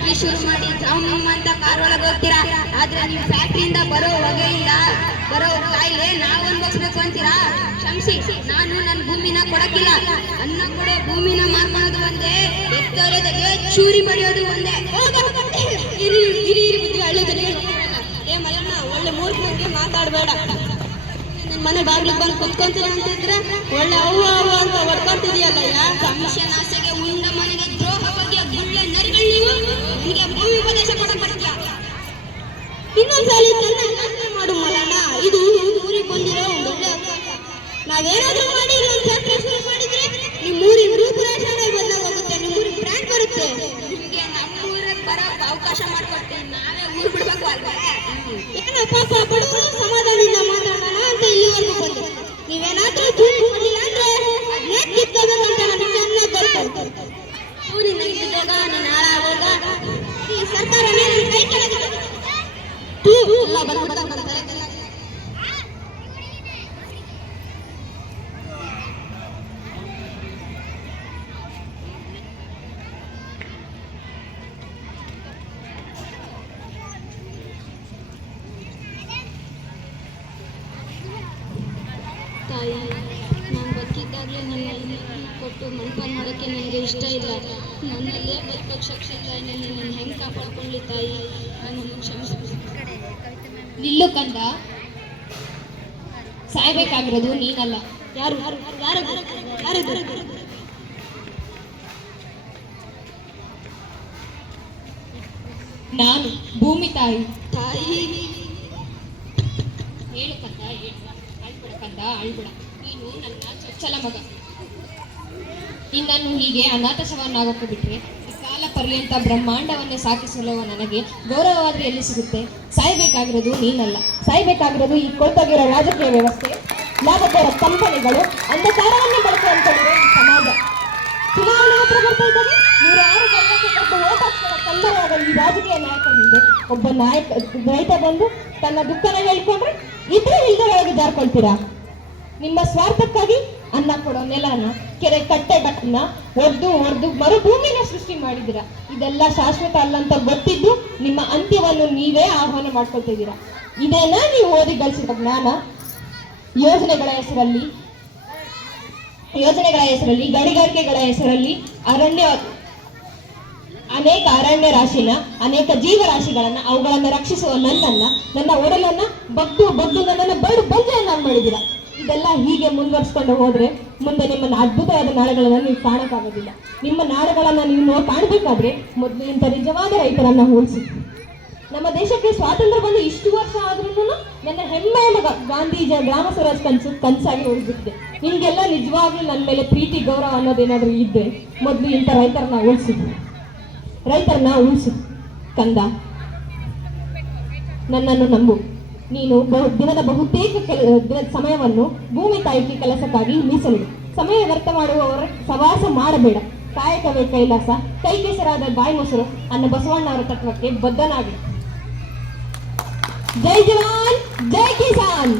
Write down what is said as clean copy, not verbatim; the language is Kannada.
ಫ್ಯಾಕ್ಟ್ರಿ ಶುರು ಮಾಡಿ ಡ್ರಮ್ ಅಂತ ಕಾರ್ ಒಳಗೆ ಹೋಗ್ತೀರಾ. ಆದ್ರೆ ನೀವು ಫ್ಯಾಕ್ಟ್ರಿಯಿಂದ ಬರೋ ಹೊಗೆಯಿಂದ ಬರೋ ಕಾಯಿಲೆ ನಾವು ಅನ್ಭವಿಸ್ಬೇಕು ಅಂತೀರಾ? ಕ್ಷಮಿಸಿ, ನಾನು ನನ್ನ ಭೂಮಿನ ಕೊಡಕ್ಕಿಲ್ಲ. ಅನ್ನ ಕೊಡೋ ಭೂಮಿನ ಮಾರ್ಕೊಳ್ಳೋದು ಒಂದೇ, ಎತ್ತೋರದಕ್ಕೆ ಚೂರಿ ಬಡಿಯೋದು ಒಂದೇ. ಇರಿ ಇರಿ ಇರಿ ಬುದ್ಧಿ ಹಳ್ಳಿದಲ್ಲಿ ಏ ಮಲ್ಲಮ್ಮ, ಒಳ್ಳೆ ಮೂರ್ಖನಿಗೆ ಮಾತಾಡಬೇಡ. ನಿನ್ ಮನೆ ಬಾಗಿಲಿಗೆ ಬಂದು ಕುತ್ಕೊಂತೀರ ಅಂತಿದ್ರೆ ಒಳ್ಳೆ ಅವ್ವ ಅವ್ವ ಅಂತ ಹೊಡ್ಕೊಂತಿದೀಯಲ್ಲ. ಕಮಿಷನ್ ಆಸೆಗೆ ಉಂಡ ಮನೆಗೆ ದ್ರೋಹ ಬಗ್ಗೆ ಗುಳ್ಳೆ ನರಿಗಳು ನೀವು. ನಿಮಗೆ ಭೂಮಿ ಉಪದೇಶ ಕೊಡಕ್ ಬರ್ತೀಯಾ? ಇನ್ನೊಂದ್ಸಲ ಯೋಚನೆ ಮಾಡು ಮಲ್ಲಣ್ಣ, ಇದು ಊರಿಗೆ ಬಂದಿರೋ ಒಂದು ಒಳ್ಳೆ ಅವಕಾಶ. ನಾವೇನಾದ್ರೂ ಮಾಡಿ ಇನ್ನೊಂದು ಫ್ಯಾಕ್ಟ್ರಿ ಶುರು ಮಾಡಿದ್ರೆ ನಿಮ್ಮೂರಿನ ರೂಪುರೇಷಣೆ ಬದಲಾಗೋಗುತ್ತೆ, ನಿಮ್ಮೂರಿಗೆ ಬ್ರ್ಯಾಂಡ್ ಬರುತ್ತೆ. ನಿಮ್ಗೆ ನಮ್ಮೂರಿಗೆ ಬರೋಕ್ ಅವಕಾಶ ಮಾಡ್ಕೊಡ್ತೀವಿ, ನಾವೇ ಊರು ಬಿಡ್ಬೇಕು ಅಲ್ವಾ? ಏನೋ ಪಾಪ ಬಡವರು ಸಮಾಧಾನದಿಂದ ಮಾತಾಡೋಣ ಅಂತ ಇಲ್ಲಿವರೆಗೂ ಬಂದು ನೀವೇನಾದ್ರೂ ಭೂಮಿ ಕೊಡಲಿಲ್ಲ ಅಂದ್ರೆ ಅದ್ನೇ ಕಿತ್ಕೋಬೇಕಂತ ನನಗೆ ಚೆನ್ನಾಗಿ ಗೊತ್ತು. ಊರಿನ ಇದ್ದಾಗ ನೀನು ಹಾಳಾಗೋಗ ಈ ಸರ್ಕಾರನೇ ನನ್ನ ಕೈ ಕೆಳಗಿದೆ. ಎಲ್ಲ ಬಂದ್ಬಿಡ್ತಾರೆ. ತಾಯಿ, ನಾನು ಬದುಕಿದ್ದಾಗಲೇ ನನ್ನ ಇಲ್ಲಿ ಕೊಟ್ಟು ಮಂಟಪ ಮಾಡೋಕ್ಕೆ ನನಗೆ ಇಷ್ಟ ಇಲ್ಲ. ನನ್ನಲ್ಲೇ ಬದುಕೋಕ್ಕೆ ಶಕ್ತಿ ಇಲ್ಲ. ನನ್ನ ಹೆಂಗೆ ಕಾಪಾಡ್ಕೊಳ್ಳಿ ತಾಯಿ, ನನ್ನನ್ನು ಕ್ಷಮಿಸ್ಬಿಡಿ. ನಿಲ್ಲು ಕಂದ, ಸಾಯ್ಬೇಕಾಗಿರೋದು ನೀನಲ್ಲ. ಯಾರು ಯಾರು ನಾನು ಭೂಮಿ ತಾಯಿ. ತಾಯಿ ಹೇಳು ಕಂದ, ಹೇಳು. ಅಳ್ಬಿಡ ಕಂದ, ಅಳ್ಬಿಡ. ನೀನು ನನ್ನ ಚೊಚ್ಚಲ ಮಗ. ನಿನ್ನನ್ನು ಹೀಗೆ ಅನಾಥಶವನ್ನಾಗಕ್ಕೆ ಬಿಟ್ರೆ ಕಾಲ ಪರ್ಯಂತ ಬ್ರಹ್ಮಾಂಡವನ್ನೇ ಸಾಕಿಸಲು ನನಗೆ ಗೌರವವಾದ್ರೆ ಎಲ್ಲಿ ಸಿಗುತ್ತೆ? ಸಾಯ್ಬೇಕಾಗಿರೋದು ನೀನಲ್ಲ, ಸಾಯ್ಬೇಕಾಗಿರೋದು ಈ ಕೊಳ್ತೋಗಿರೋ ರಾಜಕೀಯ ವ್ಯವಸ್ಥೆ, ಲಾಭಕೋರ ಕಂಪನಿಗಳು, ಅಂಧಕಾರವನ್ನೇ ಬಳಕೆ ಅನ್ಕೊಂಡಿರೋ ಈ ಸಮಾಜ. ಚುನಾವಣೆ ಹತ್ರ ಬರ್ತಾ ಇದ್ದಾಗ 106 ಗಂಟೆಗೆ ಒಬ್ಬ ಓಟ್ ಹಾಕ್ತಾರೆ ಕಂದರಾದ ಈ ರಾಜಕೀಯ ನಾಯಕರ ಹಿಂದೆ ಒಬ್ಬ ರೈತ ಬಂದು ತನ್ನ ದುಃಖನ ಹೇಳ್ಕೊಂಡ್ರೆ ಇದ್ರೆ ಇಲ್ದೊಳಗೆ ಜಾರ್ಕೊಳ್ತೀರಾ? ನಿಮ್ಮ ಸ್ವಾರ್ಥಕ್ಕಾಗಿ ಅನ್ನ ಕೊಡೋ ನೆಲನ, ಕೆರೆ ಕಟ್ಟೆ ಬಟ್ಟನ್ನ ಒಡೆದು ಮರುಭೂಮಿನ ಸೃಷ್ಟಿ ಮಾಡಿದ್ದೀರಾ. ಇದೆಲ್ಲ ಶಾಶ್ವತ ಅಲ್ಲ ಅಂತ ಗೊತ್ತಿದ್ದು ನಿಮ್ಮ ಅಂತ್ಯವನ್ನು ನೀವೇ ಆಹ್ವಾನ ಮಾಡ್ಕೊಳ್ತಿದ್ದೀರಾ. ಇದೇನಾ ನೀವು ಓದಿ ಗಳಿಸಿದ ಜ್ಞಾನ? ಯೋಜನೆಗಳ ಹೆಸರಲ್ಲಿ ಗಣಿಗಾರಿಕೆಗಳ ಹೆಸರಲ್ಲಿ ಅನೇಕ ಅರಣ್ಯ ರಾಶಿನ, ಅನೇಕ ಜೀವರಾಶಿಗಳನ್ನ, ಅವುಗಳನ್ನ ರಕ್ಷಿಸುವ ನನ್ನ ಒಡಲನ್ನ ಬಗ್ದು ನನ್ನನ್ನು ಬಂಜೆಯನ್ನಾಗಿ ಮಾಡಿದ್ದೀರಾ. ಇದೆಲ್ಲ ಹೀಗೆ ಮುಂದುವರಿಸ್ಕೊಂಡು ಹೋದ್ರೆ ಮುಂದೆ ನಿಮ್ಮ ಅದ್ಭುತವಾದ ನಾಡುಗಳನ್ನ ನೀವು ಕಾಣಕ್ಕಾಗೋದಿಲ್ಲ. ನಿಮ್ಮ ನಾಡುಗಳನ್ನ ನೀವು ಕಾಣಬೇಕಾದ್ರೆ ಮೊದಲು ಇಂಥ ನಿಜವಾದ ರೈತರನ್ನ ಉಳಿಸಿ. ನಮ್ಮ ದೇಶಕ್ಕೆ ಸ್ವಾತಂತ್ರ್ಯ ಬಂದು ಇಷ್ಟು ವರ್ಷ ಆದ್ರೂ ನನ್ನ ಹೆಮ್ಮೆಯ ಮಗ ಗಾಂಧೀಜಿಯ ಗ್ರಾಮ ಸ್ವರಾಜ್ ಕನಸಾಗಿ ಉಳಿದ್ಬಿಟ್ಟಿದೆ. ನಿಮ್ಗೆಲ್ಲ ನಿಜವಾಗ್ಲೂ ನನ್ನ ಮೇಲೆ ಪ್ರೀತಿ ಗೌರವ ಅನ್ನೋದೇನಾದ್ರೂ ಇದ್ರೆ ಮೊದಲು ಇಂಥ ರೈತರನ್ನ ಉಳಿಸು ಕಂದ. ನನ್ನನ್ನು ನಂಬು. ನೀನು ದಿನದ ಬಹುತೇಕ ಸಮಯವನ್ನು ಭೂಮಿ ತಾಯಿ ಕೆಲಸಕ್ಕಾಗಿ ಮೀಸಲಿಡು. ಸಮಯ ವ್ಯರ್ಥ ಮಾಡುವವರ ಸವಾಸ ಮಾಡಬೇಡ. ಕಾಯಕವೇ ಕೈಲಾಸ, ಕೈ ಕೆಸರಾದ ಬಾಯಿ ಮೊಸರು ಅನ್ನೋ ಬಸವಣ್ಣವರ ತತ್ವಕ್ಕೆ ಬದ್ಧನಾಗಿ. ಜೈ ಜವಾನ್, ಜೈ ಕಿಸಾನ್.